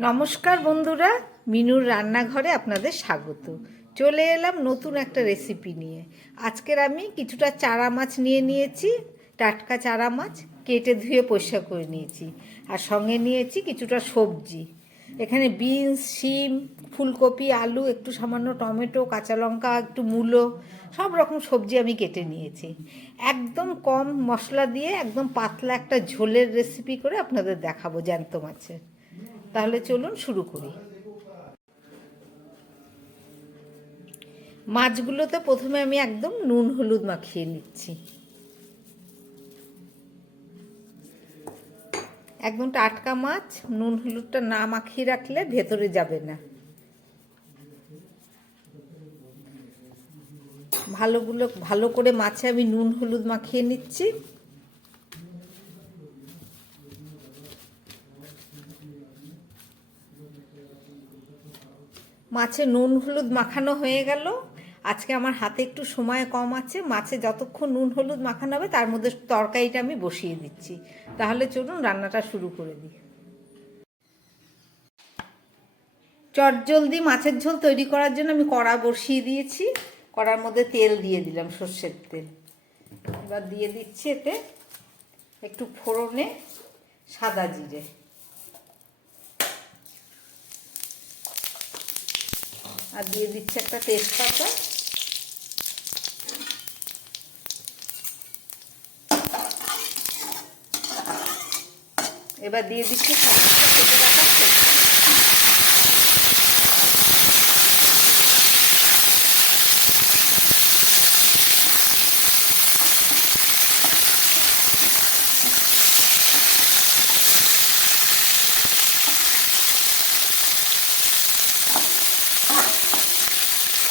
নমস্কার বন্ধুরা, মিনুর রান্নাঘরে আপনাদের স্বাগত। চলে এলাম নতুন একটা রেসিপি নিয়ে। আজকের আমি কিছুটা চারা মাছ নিয়ে নিয়েছি, টাটকা চারা মাছ কেটে ধুয়ে পরিষ্কার করে নিয়েছি। আর সঙ্গে নিয়েছি কিছুটা সবজি। এখানে বিনস, শিম, ফুলকপি, আলু, একটু সামান্য টমেটো, কাঁচা লঙ্কা, একটু মূলো, সব রকম সবজি আমি কেটে নিয়েছি। একদম কম মশলা দিয়ে একদম পাতলা একটা ঝোলের রেসিপি করে আপনাদের দেখাবো জ্যান্ত মাছের। তাহলে চলুন শুরু করি। মাছগুলোতে প্রথমে আমি একদম নুন হলুদ মাখিয়ে নিচ্ছি। একদম টাটকা মাছ, নুন হলুদটা না মাখিয়ে রাখলে ভেতরে যাবে না। ভালো করে মাছে আমি নুন হলুদ মাখিয়ে নিচ্ছি। মাছে নুন হলুদ মাখানো হয়ে গেল। আজকে আমার হাতে একটু সময় কম আছে, মাছে যতক্ষণ নুন হলুদ মাখানো হবে তার মধ্যে তরকারিটা আমি বসিয়ে দিচ্ছি। তাহলে চলুন রান্নাটা শুরু করে দিই। চটজলদি মাছের ঝোল তৈরি করার জন্য আমি কড়া বসিয়ে দিয়েছি। কড়ার মধ্যে তেল দিয়ে দিলাম, সর্ষের তেল। এবার দিয়ে দিচ্ছি এতে একটু ফোড়নে সাদা জিরে, আর দিয়ে দিচ্ছি একটা তেজপাতা। এবার দিয়ে দিচ্ছি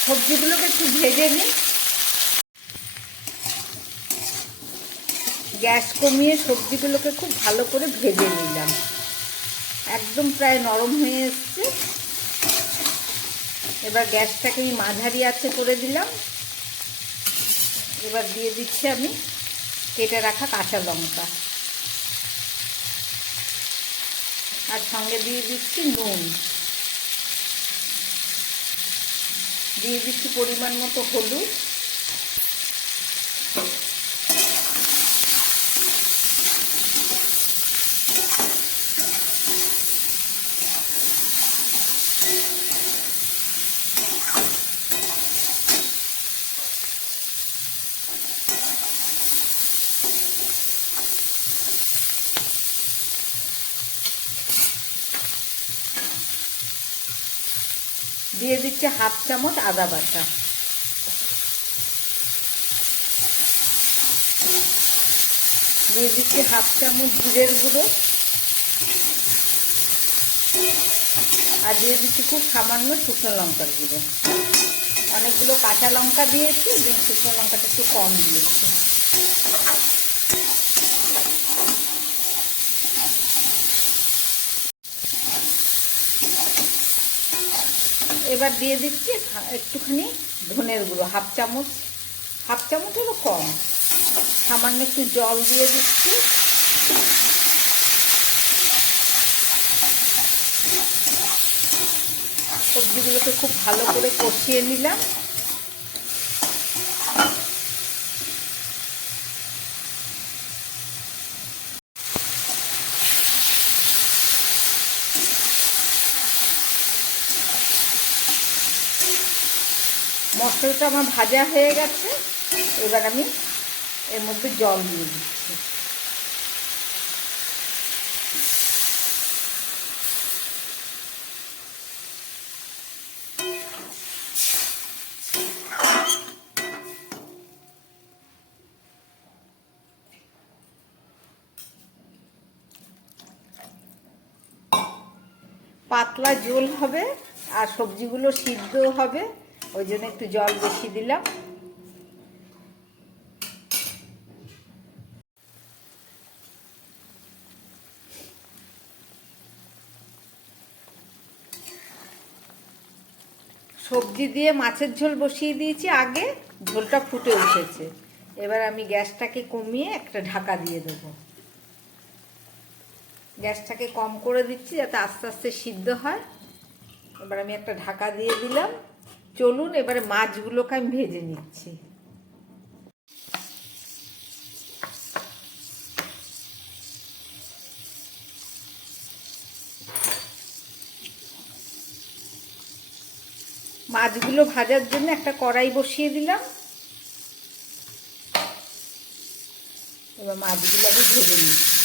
সবজিগুলোকে একটু ভেজে নিই। গ্যাস কমিয়ে সবজিগুলোকে খুব ভালো করে ভেজে নিলাম। একদম প্রায় নরম হয়ে এসছে। এবার গ্যাসটাকে আমি মাঝারি আঁচে করে দিলাম। এবার দিয়ে দিচ্ছি আমি কেটে রাখা কাঁচা লঙ্কা, আর সঙ্গে দিয়ে দিচ্ছি নুন, দিয়ে দিচ্ছি পরিমাণ মতো হলুদ, দিয়ে দিচ্ছি হাফ চামচ আদা বাটা, দিয়ে দিচ্ছি হাফ চামচ জিরের গুঁড়ো, আর দিয়ে দিচ্ছি খুব সামান্য শুকনো লঙ্কার গুঁড়ো। অনেকগুলো কাঁচা লঙ্কা দিয়েছি, শুকনো লঙ্কাটা একটু কম দিয়েছি। এবার দিয়ে দিচ্ছি একটুখানি ধনের গুঁড়ো, হাফ চামচেরও কম। সামান্য একটু জল দিয়ে দিচ্ছি। সবজিগুলোকে খুব ভালো করে কষিয়ে নিলাম। মশলাটা আমার ভাজা হয়ে গেছে। এবার আমি এর মধ্যে জল দিয়ে দিচ্ছি। পাতলা ঝোল হবে আর সবজিগুলো সিদ্ধ হবে, ওই জন্য একটু জল বেশি দিলাম। সবজি দিয়ে মাছের ঝোল বসিয়ে দিয়েছি আগে, ঝোলটা ফুটে উঠেছে। এবার আমি গ্যাসটাকে কমিয়ে একটা ঢাকা দিয়ে দেবো। গ্যাসটাকে কম করে দিচ্ছি যাতে আস্তে আস্তে সিদ্ধ হয়। এবার আমি একটা ঢাকা দিয়ে দিলাম। চলুন এবারে মাছগুলোকে আমি ভেজে নিচ্ছি। মাছগুলো ভাজার জন্য একটা কড়াই বসিয়ে দিলাম। এবার মাছগুলো আমি ভেজে নিচ্ছি।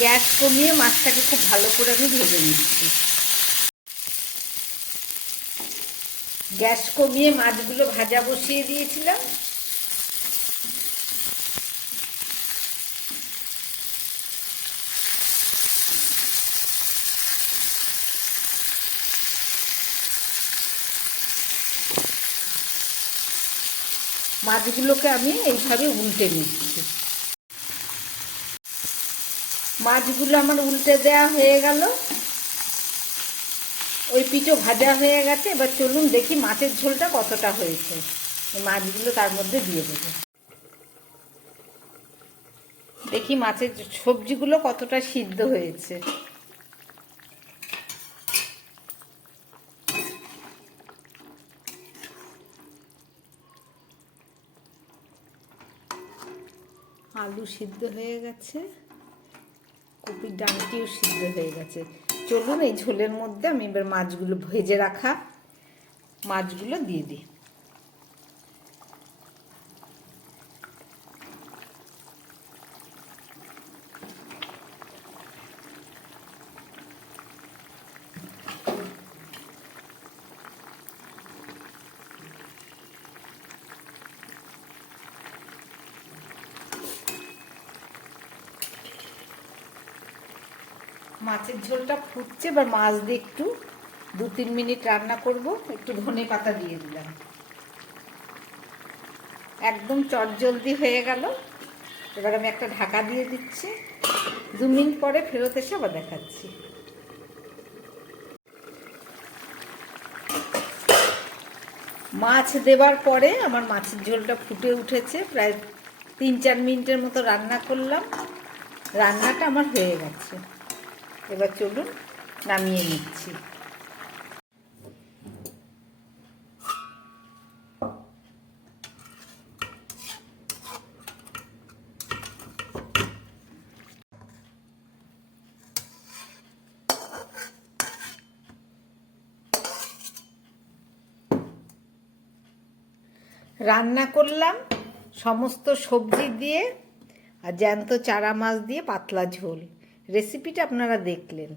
গ্যাস কমিয়ে মাছটাকে খুব ভালো করে আমি ভেজে নিচ্ছি। গ্যাস কমিয়ে মাছগুলো ভাজা বসিয়ে দিয়েছিলাম। মাছগুলোকে আমি এইভাবে উল্টে নিচ্ছি। মাছগুলো আমার উল্টে দেওয়া হয়ে গেল। ওই পিঠও ভাজা হয়ে গেছে। এবার চলুন দেখি মাছের ঝোলটা কতটা হয়েছে। মাছগুলো তার মধ্যে দিয়ে দেবো। দেখি মাছের সবজিগুলো কতটা সিদ্ধ হয়েছে। আলু সিদ্ধ হয়ে গেছে, কপির ডাঁটিও সিদ্ধ হয়ে গেছে। চলুন এই ঝোলের মধ্যে আমি এবার মাছগুলো ভেজে রাখা মাছগুলো দিয়ে দিই। মাছের ঝোলটা ফুটছে। এবার মাছ দিয়ে একটু 2-3 মিনিট রান্না করব। একটু ধনে পাতা দিয়ে দিলাম। একদম চটজলদি হয়ে গেল। এবার আমি একটা ঢাকা দিয়ে দিচ্ছি। 2 মিনিট পরে ফেরত এসে আবার দেখাচ্ছি। মাছ দেবার পরে আমার মাছের ঝোলটা ফুটে উঠেছে। প্রায় 3-4 মিনিটের মতো রান্না করলাম। রান্নাটা আমার হয়ে গেছে। এবার চলুন নামিয়ে নিচ্ছি। রান্না করলাম সমস্ত সবজি দিয়ে আর জ্যান্ত চারা মাছ দিয়ে পাতলা ঝোল। রেসিপিটা আপনারা দেখলেন।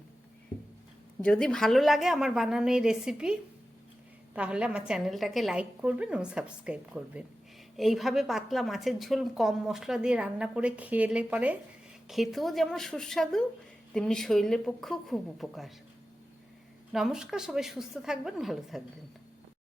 যদি ভালো লাগে আমার বানানো এই রেসিপি, তাহলে আমার চ্যানেলটাকে লাইক করবেন এবং সাবস্ক্রাইব করবেন। এইভাবে পাতলা মাছের ঝোল কম মশলা দিয়ে রান্না করে খেলে পরে খেতেও যেমন সুস্বাদু, তেমনি শরীরের পক্ষেও খুব উপকার। নমস্কার, সবাই সুস্থ থাকবেন, ভালো থাকবেন।